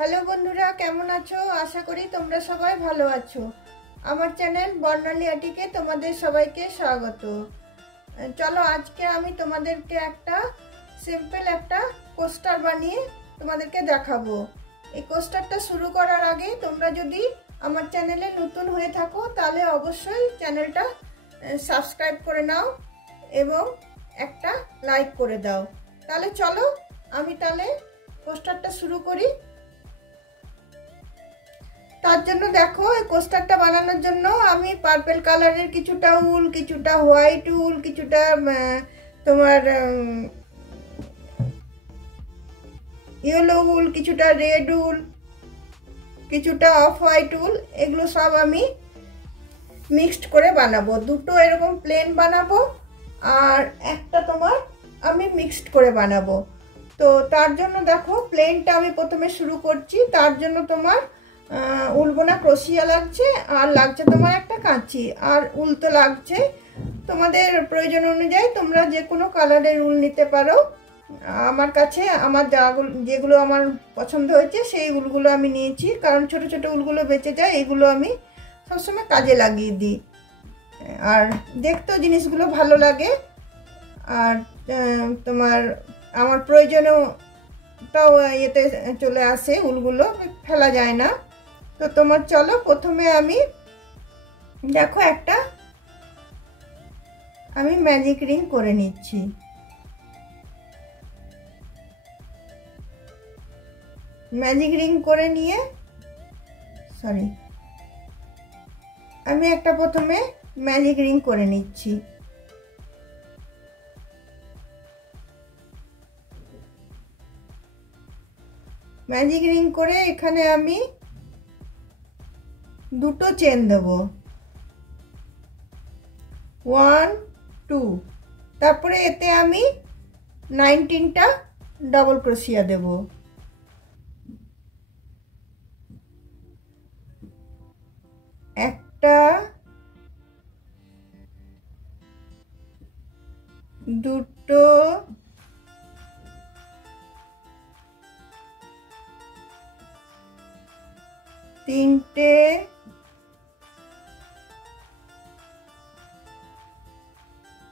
Hello বন্ধুরা, কেমন আছো? আশা করি তোমরা সবাই ভালো আছো। আমার চ্যানেল বর্ণালী আটিকে তোমাদের সবাইকে স্বাগত। চলো, আজকে আমি তোমাদেরকে একটা সিম্পল একটা কোস্টার বানিয়ে তোমাদেরকে দেখাবো। এই কোস্টারটা শুরু করার আগে তোমরা যদি আমার চ্যানেলে নতুন হয়ে থাকো তাহলে অবশ্যই চ্যানেলটা সাবস্ক্রাইব করে নাও এবং একটা লাইক করে দাও। তাহলে চলো আমি তাহলে কোস্টারটা শুরু করি। তার জন্য দেখো, এই কোস্টারটা বানানোর জন্য আমি পার্পল কালারের কিছুটা উল, কিছুটা হোয়াইট উল, কিছুটা তোমার ইয়েলো উল, কিছুটা রেড উল, কিছুটা অফ হোয়াইট উল, এগুলো সব আমি মিক্সড করে বানাবো। দুটো এরকম প্লেন বানাবো আর একটা তোমার আমি মিক্সড করে বানাবো। তো তার জন্য দেখো, প্লেনটা আমি প্রথমে শুরু করছি। তার জন্য তোমার উলবোনা ক্রোশিয়া লাগছে, আর লাগছে তোমার একটা কাঁচি, আর উল তো লাগছে। তোমাদের প্রয়োজন অনুযায়ী তোমরা যে কোনো কালারের উল নিতে পারো। আমার কাছে আমার যেগুলো আমার পছন্দ হয়েছে সেই উলগুলো আমি নিয়েছি, কারণ ছোট ছোট উলগুলো বেঁচে যায়, এগুলো আমি সবসময় কাজে লাগিয়ে দিই। আর দেখতেও জিনিসগুলো ভালো লাগে, আর তোমার আমার প্রয়োজনটাও এতে চলে আসে, উলগুলো ফেলা যায় না। তো তোমার চলো, প্রথমে আমি দেখো একটা আমি ম্যাজিক রিং করে নিচ্ছি। ম্যাজিক রিং করে নিয়ে আমি একটা প্রথমে ম্যাজিক রিং করে নিচ্ছি। ম্যাজিক রিং করে এখানে আমি দুটো চেন দেব, 1 2। তারপরে এতে আমি 19টা ডাবল ক্রোশিয়া দেব। একটা, দুটো, তিনটে,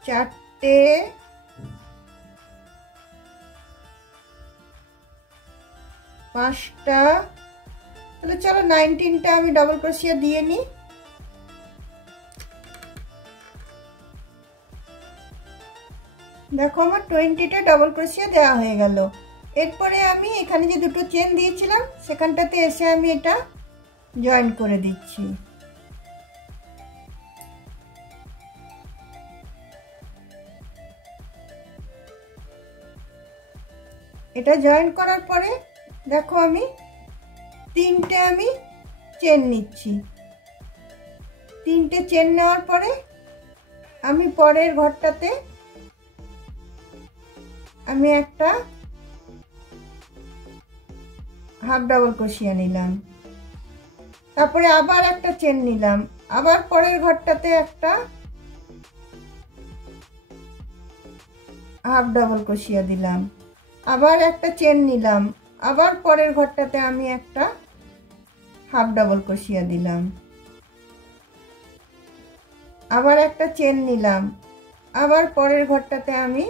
চারটে, পাঁচটা। তাহলে চলো 19টা আমি ডাবল ক্রোশিয়া দিয়ে নিই। দেখো, আমার 20টা ডাবল ক্রোশিয়া দেওয়া হয়ে গেল। এরপরে আমি এখানে যে দুটো চেন দিয়েছিলাম সেখানটাতে এসে আমি এটা জয়েন করে দিচ্ছি। এটা জয়েন করার পরে দেখো, আমি তিনটে আমি চেন নিচ্ছি। তিনটে চেন নেওয়ার পরে আমি পরের ঘরটাতে আমি একটা হাফ ডাবল ক্রোশিয়া নিলাম। তারপরে আবার একটা চেন নিলাম, আবার পরের ঘরটাতে একটা হাফ ডাবল ক্রোশিয়া দিলাম, আবার একটা চেন নিলাম, আবার পরের ঘরটাতে আমি একটা হাফ ডাবল ক্রোশিয়া দিলাম, আবার একটা চেন নিলাম, আবার পরের ঘরটাতে আমি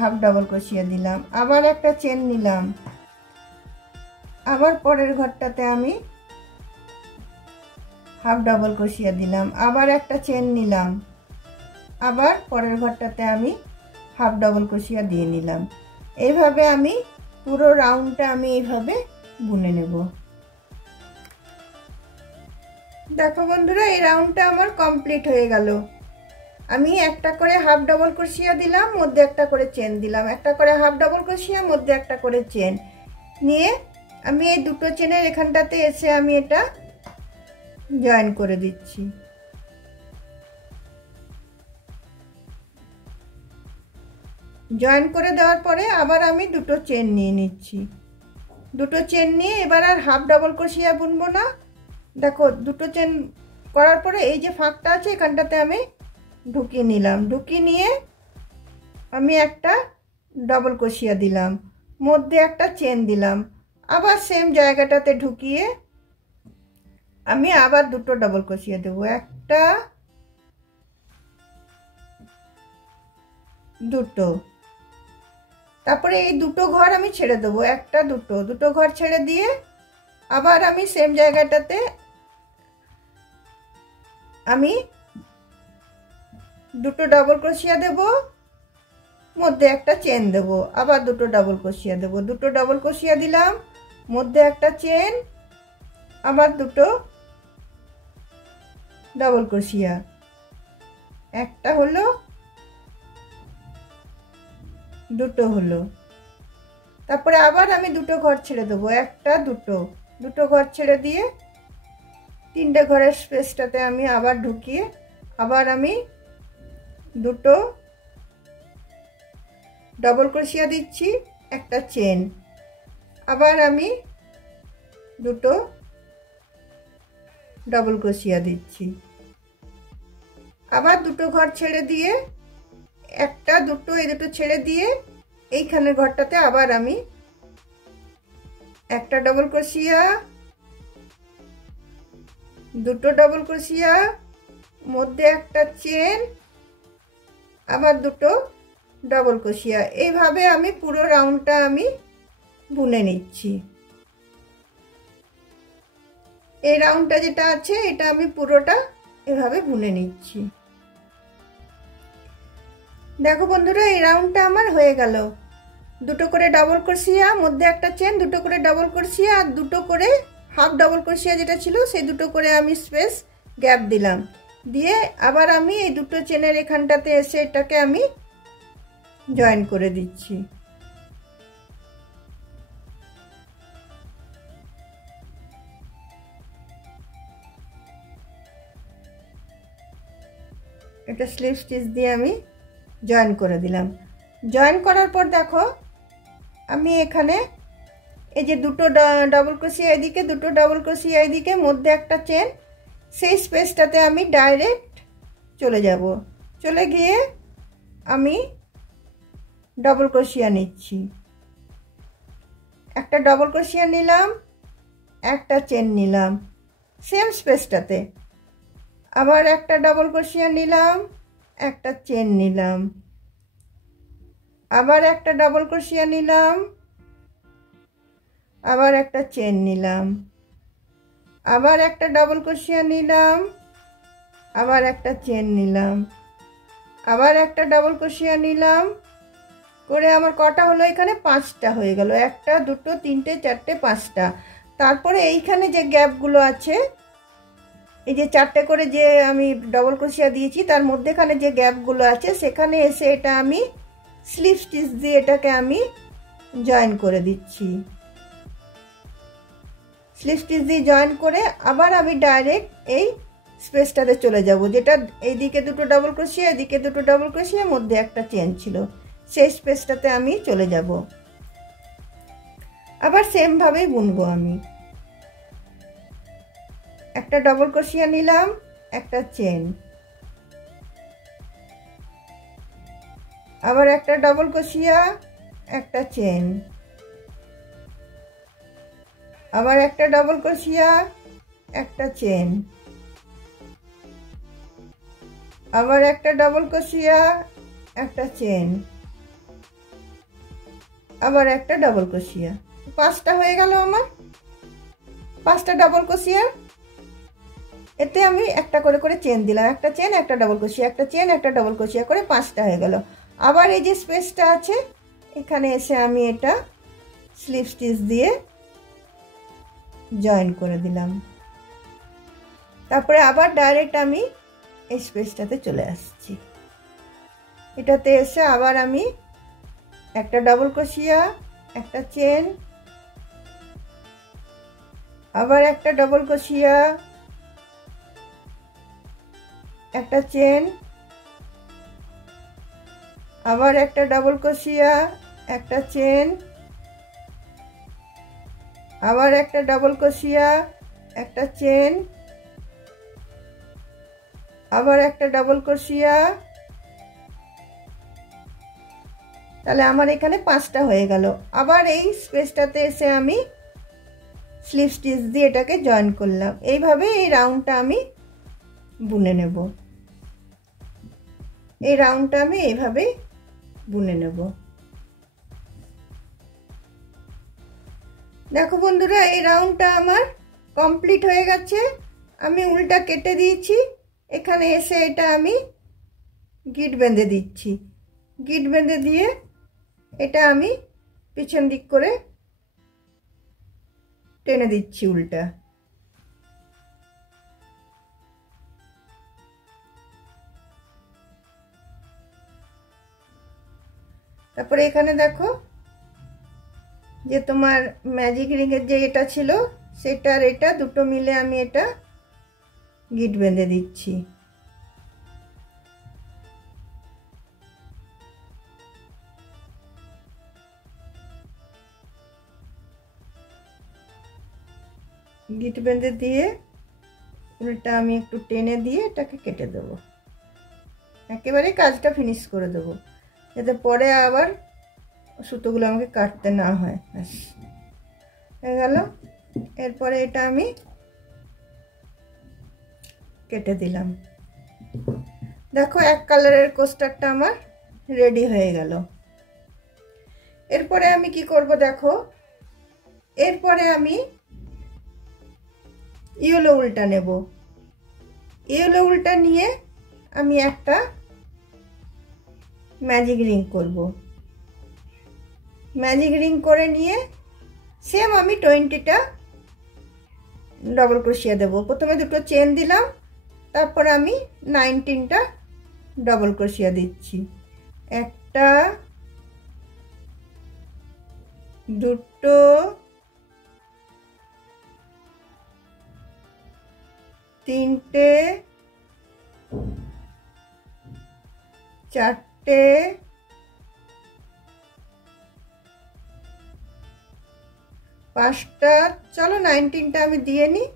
হাফ ডাবল ক্রোশিয়া দিলাম, আবার একটা চেন নিলাম, আবার পরের ঘরটাতে আমি হাফ ডাবল ক্রোশিয়া দিলাম, আবার একটা চেন নিলাম, আবার পরের ঘরটাতে আমি হাফ ডাবল ক্রোশিয়া দিয়ে নিলাম। এইভাবে আমি পুরো রাউন্ডটা আমি এইভাবে বুনে নেব। দেখো বন্ধুরা, এই রাউন্ডটা আমার কমপ্লিট হয়ে গেল। আমি একটা করে হাফ ডাবল ক্রোশিয়া দিলাম, মধ্যে একটা করে চেন দিলাম, একটা করে হাফ ডাবল ক্রোশিয়া, মধ্যে একটা করে চেন নিয়ে আমি এই দুটো চেনের এখানটাতে এসে আমি এটা জয়েন করে দিচ্ছি। জয়েন করে দেওয়ার পরে আবার আমি দুটো চেন নিয়ে নিচ্ছি। দুটো চেন নিয়ে এবার আর হাফ ডাবল ক্রোশিয়া বুনবো না। দেখো, দুটো চেন করার পরে এই যে ফাঁকটা আছে এখানটাতে আমি ঢুকিয়ে নিলাম। ঢুকিয়ে নিয়ে আমি একটা ডাবল ক্রোশিয়া দিলাম। মধ্যে একটা চেন দিলাম, আবার সেম জায়গাটাতে ঢুকিয়ে আমি আবার দুটো ডাবল ক্রোশিয়া দেব, একটা দুটো। তারপরে এই দুটো ঘর আমি ছেড়ে দেবো, একটা দুটো ঘর ছেড়ে দিয়ে আবার আমি সেম জায়গাটাতে আমি দুটো ডাবল ক্রোশিয়া দেব, মধ্যে একটা চেন দেব, আবার দুটো ডাবল ক্রোশিয়া দেব, দুটো ডাবল ক্রোশিয়া দিলাম, মধ্যে একটা চেন, আবার দুটো ডাবল ক্রোশিয়া, একটা হলো, দুটো হলো। তারপরে আবার আমি দুটো ঘর ছেড়ে দেবো, একটা দুটো ঘর ছেড়ে দিয়ে তিনটে ঘরের স্পেসটাতে আমি আবার ঢুকিয়ে আবার আমি দুটো ডাবল ক্রোশিয়া দিচ্ছি, একটা চেন, আবার আমি দুটো ডাবল ক্রোশিয়া দিচ্ছি, আবার দুটো ঘর ছেড়ে দিয়ে একটা দুটো এই দুটো ছেড়ে দিয়ে এইখানের ঘরটাতে আবার আমি একটা ডাবল ক্রোশিয়া, দুটো ডাবল ক্রোশিয়া, মধ্যে একটা চেন, আবার দুটো ডাবল ক্রোশিয়া। এইভাবে আমি পুরো রাউন্ডটা আমি বুনে নিচ্ছি। এই রাউন্ডটা যেটা আছে এটা আমি পুরোটা এভাবে বুনে নিচ্ছি। দেখো বন্ধুরা, এই রাউন্ডটা আমার হয়ে গেল। দুটো করে ডাবল ক্রোশিয়া, মধ্যে একটা চেন, দুটো করে ডাবল ক্রোশিয়া আর দুটো করে হাফ ডাবল ক্রোশিয়া যেটা ছিল সেই দুটো করে আমি স্পেস গ্যাপ দিলাম, দিয়ে আবার আমি এই দুটো চেনের এখানটাতে এসে এটাকে আমি জয়েন করে দিচ্ছি। এটা স্লিপ স্টিচ দিয়ে আমি জয়েন করে দিলাম। জয়েন করার পর দেখো আমি এখানে এই যে দুটো ডাবল ক্রোশিয়া এদিকে, দুটো ডাবল ক্রোশিয়া এদিকে, মধ্যে একটা চেন, সেই স্পেসটাতে আমি ডাইরেক্ট চলে যাব। চলে গিয়ে আমি ডাবল ক্রোশিয়া নিচ্ছি, একটা ডাবল ক্রোশিয়া নিলাম, একটা চেন নিলাম সেম স্পেসটাতে, আবার একটা ডাবল ক্রোশিয়া নিলাম, একটা চেন নিলাম, আবার একটা ডাবল ক্রোশিয়া নিলাম, আবার একটা চেন নিলাম, আবার একটা ডাবল ক্রোশিয়া নিলাম, আবার একটা চেন নিলাম, আবার একটা ডাবল ক্রোশিয়া নিলাম, করে আমার কটা হলো এখানে? পাঁচটা হয়ে গেল। একটা দুটো তিনটে চারটে পাঁচটা। তারপরে এইখানে যে গ্যাপগুলো আছে, এই যে চারটে করে যে আমি ডাবল ক্রোশিয়া দিয়েছি তার মধ্যেখানে যে গ্যাপগুলো আছে সেখানে এসে এটা আমি স্লিপ স্টিচ দিয়ে এটাকে আমি জয়েন করে দিচ্ছি। স্লিপ স্টিচ দিয়ে জয়েন করে আবার আমি ডাইরেক্ট এই স্পেসটাতে চলে যাব, যেটা এইদিকে দুটো ডাবল ক্রোশিয়া, এদিকে দুটো ডাবল ক্রোশিয়া, মধ্যে একটা চেন ছিল, সেই স্পেসটাতে আমি চলে যাব। আবার সেম ভাবেই বুনবো। আমি একটা ডাবল ক্রোশিয়া নিলাম, একটা চেন, আবার একটা ডাবল ক্রোশিয়া, একটা চেন, আবার একটা ডাবল ক্রোশিয়া, একটা চেন, আবার একটা ডাবল ক্রোশিয়া, একটা চেন, আবার একটা ডাবল ক্রোশিয়া। পাঁচটা হয়ে গেল আমার, পাঁচটা ডাবল ক্রোশিয়া। এতে আমি একটা করে করে চেন দিলাম, একটা চেন, একটা ডাবল ক্রোশিয়া, একটা চেন, একটা ডাবল ক্রোশিয়া করে পাঁচটা হয়ে গেল। আবার এই যে স্পেসটা আছে এখানে এসে আমি এটা স্লিপ স্টিচ দিয়ে জয়েন করে দিলাম। তারপরে আবার ডাইরেক্ট আমি এই স্পেসটাতে চলে আসছি। এটাতে এসে আবার আমি একটা ডাবল ক্রোশিয়া, একটা চেন, আবার একটা ডাবল ক্রোশিয়া, একটা চেন, আবার একটা ডাবল ক্রোশিয়া, একটা চেন, আবার একটা ডাবল ক্রোশিয়া, একটা চেন, আবার একটা ডাবল ক্রোশিয়া, তাহলে আমার এখানে 5টা হয়ে গেল। আবার এই স্পেসটাতে এসে আমি স্লিপ স্টিচ দিয়ে এটাকে জয়েন করলাম। এইভাবে এই রাউন্ডটা আমি বুনে নেব। এই রাউন্ডটা আমি এইভাবেই বুনে নেব। দেখো বন্ধুরা, এই রাউন্ডটা আমার কমপ্লিট হয়ে গেছে। আমি উল্টা কেটে দিয়েছি। এখানে এসে এটা আমি গিট বেঁধে দিচ্ছি। গিট বেঁধে দিয়ে এটা আমি পিছন দিক করে টেনে দিচ্ছি উল্টা। তারপরে এখানে দেখো যে তোমার ম্যাজিক রিংয়ের যে এটা ছিল সেটা আর এটা দুটো মিলে আমি এটা গিট বেঁধে দিচ্ছি। গিট বেঁধে দিয়ে উল্টা আমি একটু টেনে দিয়ে এটাকে কেটে দেবো। একেবারে কাজটা ফিনিশ করে দেবো, যাতে পরে আবার সুতোগুলো আমাকে কাটতে না হয়। ব্যাস হয়ে গেল। এরপরে এটা আমি কেটে দিলাম। দেখো এক কালারের কোস্টারটা আমার রেডি হয়ে গেল। এরপরে আমি কি করব দেখো, এরপরে আমি ইয়েলো উল্টা নেব। ইয়েলো উল্টা নিয়ে আমি একটা ম্যাজিক রিং করব। ম্যাজিক রিং করে নিয়ে সেম আমি 20টা ডবল ক্রোশিয়া দেব। প্রথমে দুটো চেন দিলাম, তারপর আমি 19টা ডবল ক্রোশিয়া দিচ্ছি। একটা, দুটো, তিনটে, চারটে, পাঁচটা। চলো 19টা আমি দিয়ে নিই।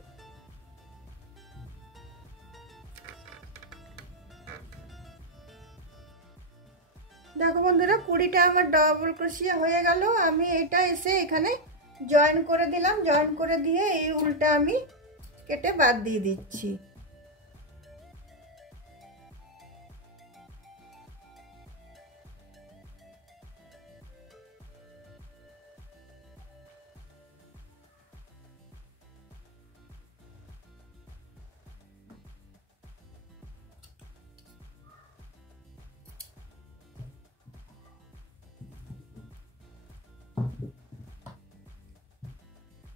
দেখো বন্ধুরা, 20টা আমার ডবল ক্রোশিয়া হয়ে গেল। আমি এটা এসে এখানে জয়েন করে দিলাম। জয়েন করে দিয়ে এই উল্টা আমি কেটে বাদ দিয়ে দিচ্ছি।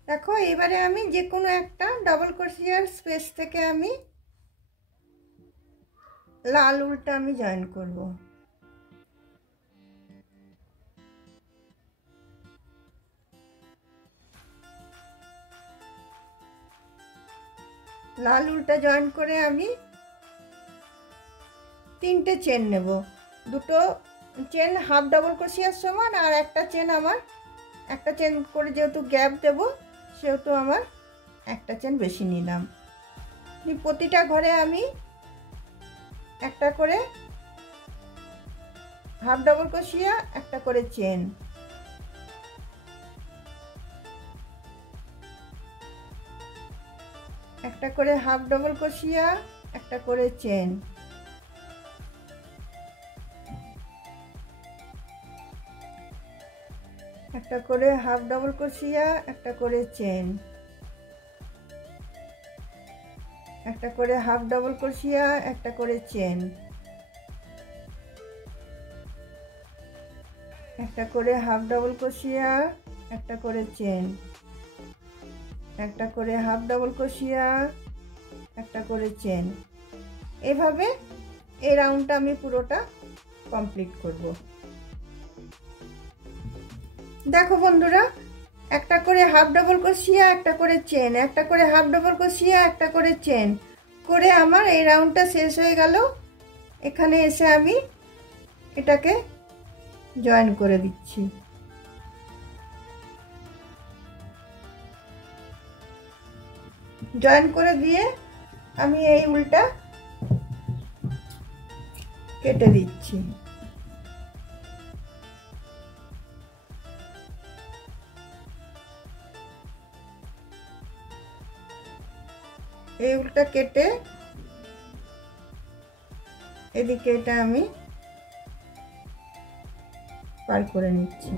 দেখো এবারে আমি যে কোনো একটা ডবল ক্রোশিয়ার স্পেস থেকে আমি লাল উল্টা আমি জয়েন করব। লাল উল্টা জয়েন করে আমি 3টে চেন নেব। দুটো চেন হাফ ডবল ক্রোশিয়ার সমান, আর একটা চেন আমার একটা চেন করে যেহেতু গ্যাপ দেব সেহেতু আমার একটা চেন বেশি নিলাম। প্রতিটা ঘরে আমি একটা করে হাফ ডবল ক্রোশিয়া, একটা করে চেন, একটা করে হাফ ডবল ক্রোশিয়া, একটা করে চেন, একটা করে হাফ ডবল ক্রোশিয়া, একটা করে চেন, একটা করে হাফ ডবল ক্রোশিয়া, একটা করে চেন, একটা করে হাফ ডবল ক্রোশিয়া, একটা করে চেন, একটা করে হাফ ডবল ক্রোশিয়া, একটা করে চেন। এভাবে এই রাউন্ডটা আমি পুরোটা কমপ্লিট করব। দেখো বন্ধুরা, একটা করে হাফ ডবল ক্রোশিয়া, একটা করে চেন, একটা করে হাফ ডবল ক্রোশিয়া, একটা করে চেন করে আমার এই রাউন্ডটা শেষ হয়ে গেল। এখানে এসে আমি এটাকে জয়েন করে দিচ্ছি। জয়েন করে দিয়ে আমি এই উল্টা কেটে দিচ্ছি। এই উলটা কেটে এদিকে এটা আমি পার করে নিচ্ছি।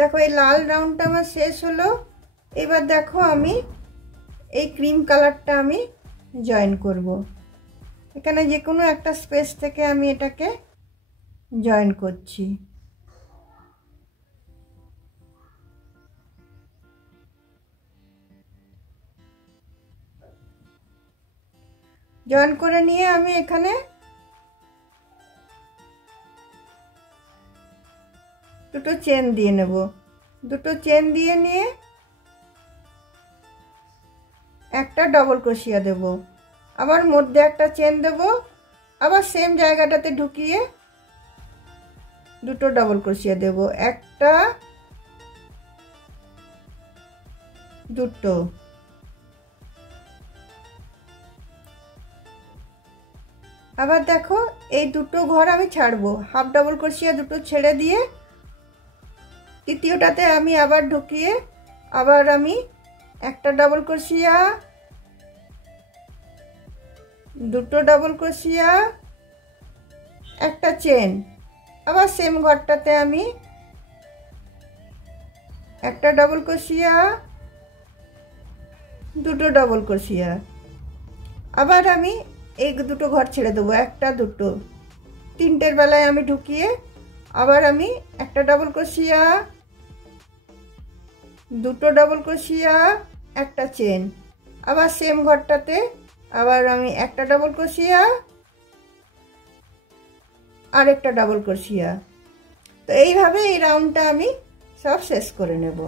দেখো এই লাল রাউন্ডটা আমার শেষ হলো। এবার দেখো আমি এই ক্রিম কালারটা আমি জয়েন করব। এখানে যে কোনো একটা স্পেস থেকে আমি এটাকে জয়েন করছি। জয়েন করে নিয়ে আমি এখানে দুটো চেন দিয়ে নেব। দুটো চেন দিয়ে নিয়ে একটা ডবল ক্রোশিয়া দেব, আবার মধ্যে একটা চেন দেব, আবার সেম জায়গাটাতে ঢুকিয়ে দুটো ডবল ক্রোশিয়া দেব, একটা দুটো। আবার দেখো এই দুটো ঘর আমি ছাড়বো, হাফ ডবল ক্রোশিয়া দুটো ছেড়ে দিয়ে তৃতীয়টাতে আমি আবার ঢুকিয়ে আবার আমি একটা ডবল ক্রোশিয়া, দুটো ডবল ক্রোশিয়া, একটা চেন, আবার সেম ঘরটাতে আমি একটা ডবল ক্রোশিয়া, দুটো ডবল ক্রোশিয়া, আবার আমি এই দুটো ঘর ছেড়ে দেবো, একটা দুটো, তিনটের বেলায় আমি ঢুকিয়ে আবার আমি একটা ডবল ক্রোশিয়া, দুটো ডবল ক্রোশিয়া, একটা চেন, আবার সেম ঘরটাতে আবার আমি একটা ডবল ক্রোশিয়া আর একটা ডবল ক্রোশিয়া। তো এইভাবে এই রাউন্ডটা আমি সব শেষ করে নেব।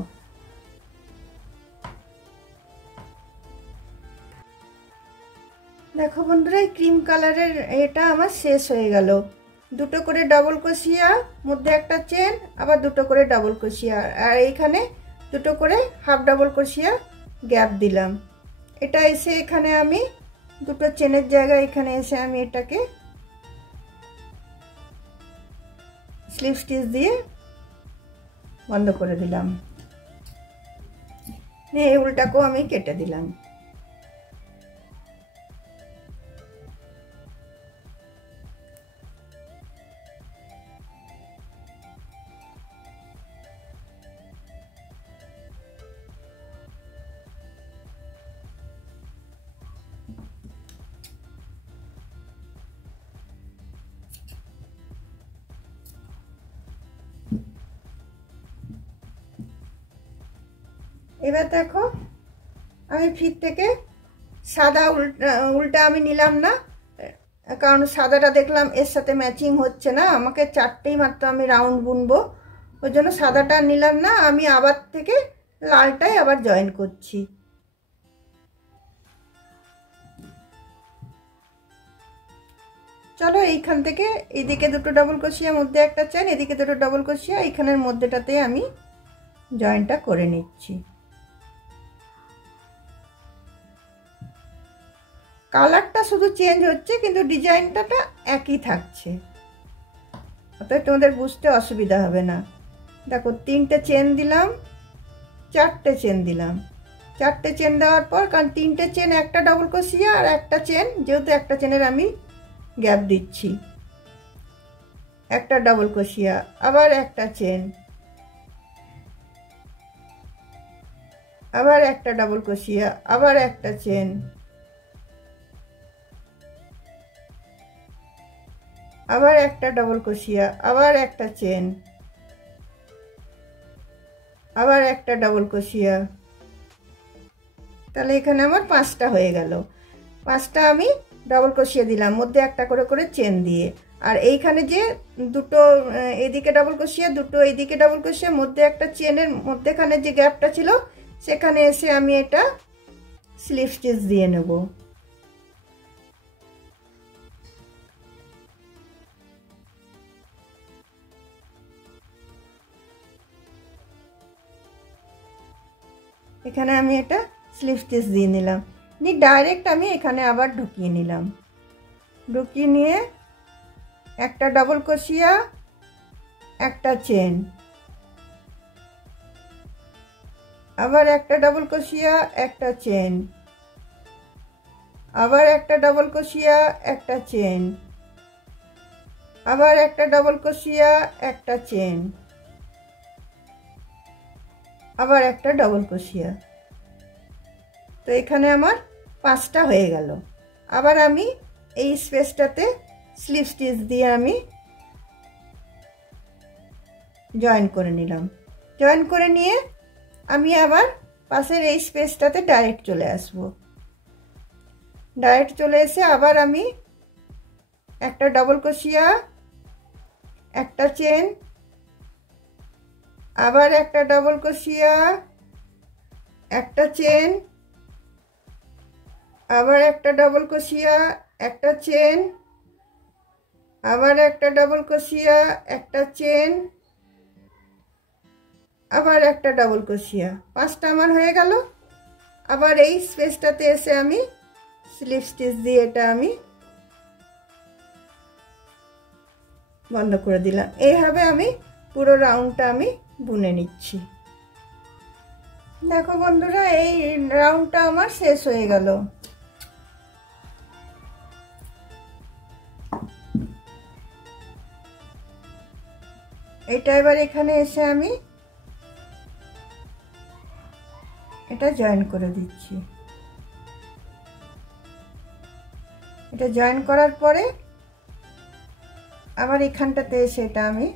দেখো বন্ধুরা এই ক্রিম কালারের এটা আমার শেষ হয়ে গেল। দুটো করে ডবল ক্রোশিয়া, মধ্যে একটা চেন, আবার দুটো করে ডবল ক্রোশিয়া, আর এইখানে দুটো করে হাফ ডবল ক্রোশিয়া গ্যাপ দিলাম। এটা এসে এখানে আমি দুটো চেনের জায়গায় এখানে এসে আমি এটাকে স্লিপ স্টিচ দিয়ে বন্ধ করে দিলাম। এই উলটাকেও আমি কেটে দিলাম। এবার দেখো আমি ফিট থেকে সাদা উল্টা আমি নিলাম না, কারণ সাদাটা দেখলাম এর সাথে ম্যাচিং হচ্ছে না, আমাকে চারটেই মাত্র আমি রাউন্ড বুনবো, ওই জন্য সাদাটা নিলাম না। আমি আবার থেকে লালটাই আবার জয়েন করছি। চলো এইখান থেকে এইদিকে দুটো ডবল ক্রোশিয়া, মধ্যে একটা চেন, এদিকে দুটো ডবল ক্রোশিয়া, এইখানের মধ্যেটাতে আমি জয়েনটা করে নিচ্ছি। কালারটা শুধু চেঞ্জ হচ্ছে কিন্তু ডিজাইনটা একই থাকছে, অতএব তোমাদের বুঝতে অসুবিধা হবে না। দেখো তিনটে চেন দিলাম, চারটে চেন দিলাম, চারটে চেন দেওয়ার পর, কারণ তিনটে চেন একটা ডবল ক্রোশিয়া আর একটা চেন, যেহেতু একটা চেনের আমি গ্যাপ দিচ্ছি, একটা ডবল ক্রোশিয়া, আবার একটা চেন, আবার একটা ডবল ক্রোশিয়া, আবার একটা চেন, আবার একটা ডবল ক্রোশিয়া, আবার একটা চেন, আবার একটা ডবল ক্রোশিয়া। তাহলে এখানে আমার পাঁচটা হয়ে গেল। পাঁচটা আমি ডবল ক্রোশিয়া দিলাম, মধ্যে একটা করে করে চেন দিয়ে, আর এইখানে যে দুটো এদিকে ডবল ক্রোশিয়া, দুটো এইদিকে ডবল ক্রোশিয়া, মধ্যে একটা চেনের মধ্যেখানে যে গ্যাপটা ছিল সেখানে এসে আমি এটা স্লিপ স্টিচ দিয়ে নেব। এখানে আমি এটা স্লিপ স্টিচ দিয়ে নিলাম, নিয়ে ডাইরেক্ট আমি এখানে আবার ঢুকিয়ে নিলাম। ঢুকিয়ে নিয়ে একটা ডবল ক্রোশিয়া, একটা চেন, আবার একটা ডবল ক্রোশিয়া, একটা চেন, আবার একটা ডবল ক্রোশিয়া, একটা চেন, আবার একটা ডবল ক্রোশিয়া, একটা চেন, আবার একটা ডবল ক্রোশিয়া। তো এখানে আমার 5টা হয়ে গেল। আবার আমি এই স্পেসটাতে স্লিপ স্টিচ দিয়ে আমি জয়েন করে নিলাম। জয়েন করে নিয়ে আমি আবার পাশের এই স্পেসটাতে ডাইরেক্ট চলে আসব। ডাইরেক্ট চলে এসে আবার আমি একটা ডবল ক্রোশিয়া, একটা চেন, আবার একটা ডবল ক্রোশিয়া, একটা চেন, আবার একটা ডবল ক্রোশিয়া, একটা চেন, আবার একটা ডবল ক্রোশিয়া, একটা চেন, আবার একটা ডবল ক্রোশিয়া। 5টা আমার হয়ে গেল। আবার এই স্পেসটাতে এসে আমি স্লিপ স্টিচ দিয়ে এটা আমি বন্ধ করে দিলাম। এইভাবে আমি পুরো রাউন্ডটা আমি বুনে নিচ্ছি। দেখো বন্ধুরা, এই রাউন্ডটা আমার শেষ হয়ে গেল। এটা এবার এখানে এসে আমি এটা জয়েন করে দিচ্ছি। এটা জয়েন করার পরে আবার এখানটাতে এসে এটা আমি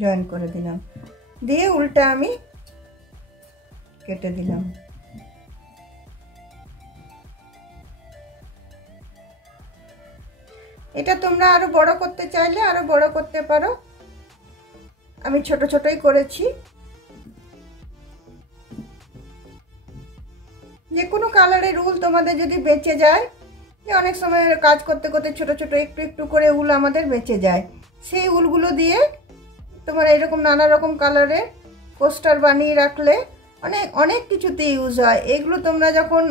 জয়েন করে দিলাম, দিয়ে উল্টা আমি কেটে দিলাম। এটা তোমরা আরো বড় করতে চাইলে আরো বড় করতে পারো, আমি ছোট ছোটই করেছি। যে কোনো কালারের উল তোমাদের যদি বেঁচে যায়, যে অনেক সময় কাজ করতে করতে ছোট ছোট একটু একটু করে উল আমাদের বেঁচে যায়, সেই উলগুলো দিয়ে তোমার এরকম নানা রকম কালারের পোস্টার বানিয়ে রাখলে অনেক অনেক কিছুতে ইউজ হয়। এগুলো তোমরা যখন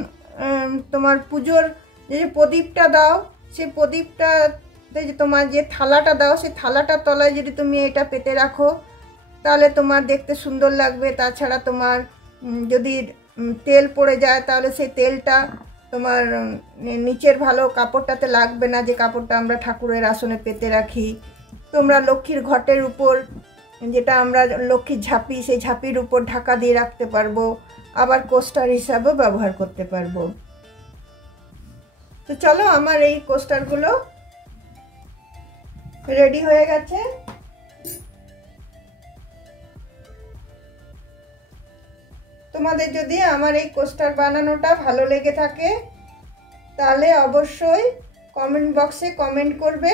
তোমার পুজোর যে প্রদীপটা দাও, সেই প্রদীপটাতে যে তোমার যে থালাটা দাও, সেই থালাটার তলায় যদি তুমি এটা পেতে রাখো তাহলে তোমার দেখতে সুন্দর লাগবে। তাছাড়া তোমার যদি তেল পড়ে যায় তাহলে সেই তেলটা তোমার নিচের ভালো কাপড়টাতে লাগবে না, যে কাপড়টা আমরা ঠাকুরের আসনে পেতে রাখি। তোমরা লক্ষ্মীর ঘটের উপর, যেটা আমরা লক্ষ্মীর ঝাঁপি, সেই ঝাঁপির উপর ঢাকা দিয়ে রাখতে পারবো, আবার কোস্টার হিসাবেও ব্যবহার করতে পারবো। তো চলো, আমার এই কোস্টারগুলো রেডি হয়ে গেছে। তোমাদের যদি আমার এই কোস্টার বানানোটা ভালো লেগে থাকে তাহলে অবশ্যই কমেন্ট বক্সে কমেন্ট করবে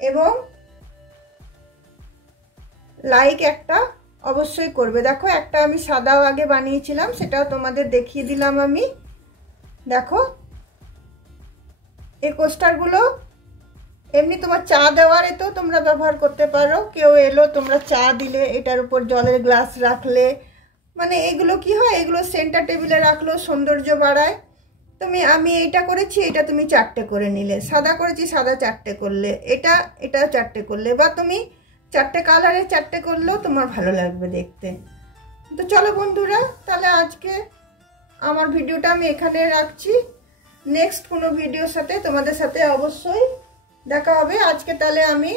এবং লাইক একটা অবশ্যই করবে। দেখো, একটা আমি সাদাও আগে বানিয়েছিলাম, সেটাও তোমাদের দেখিয়ে দিলাম আমি। দেখো, এই কোস্টারগুলো এমনি তোমার চা দেওয়ারে তো তোমরা ব্যবহার করতে পারো। কেউ এলো, তোমরা চা দিলে, এটার উপর জলের গ্লাস রাখলে, মানে এগুলো কি হয়, এগুলো সেন্টার টেবিলে রাখলেও সৌন্দর্য বাড়ায়। আমি এইটা করেছি, এটা তুমি 4টে করে নিলে, সাদা করেছি, সাদা 4টে করলে, এটা 4টে করলে, বা তুমি 4টে কালারে 4টে করলেও তোমার ভালো লাগবে দেখতে। তো চলো বন্ধুরা, তাহলে আজকে আমার ভিডিওটা আমি এখানে রাখছি। নেক্সট কোনো ভিডিওর সাথে তোমাদের সাথে অবশ্যই দেখা হবে। আজকে তাহলে আমি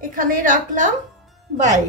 এখানেই রাখলাম, বাই।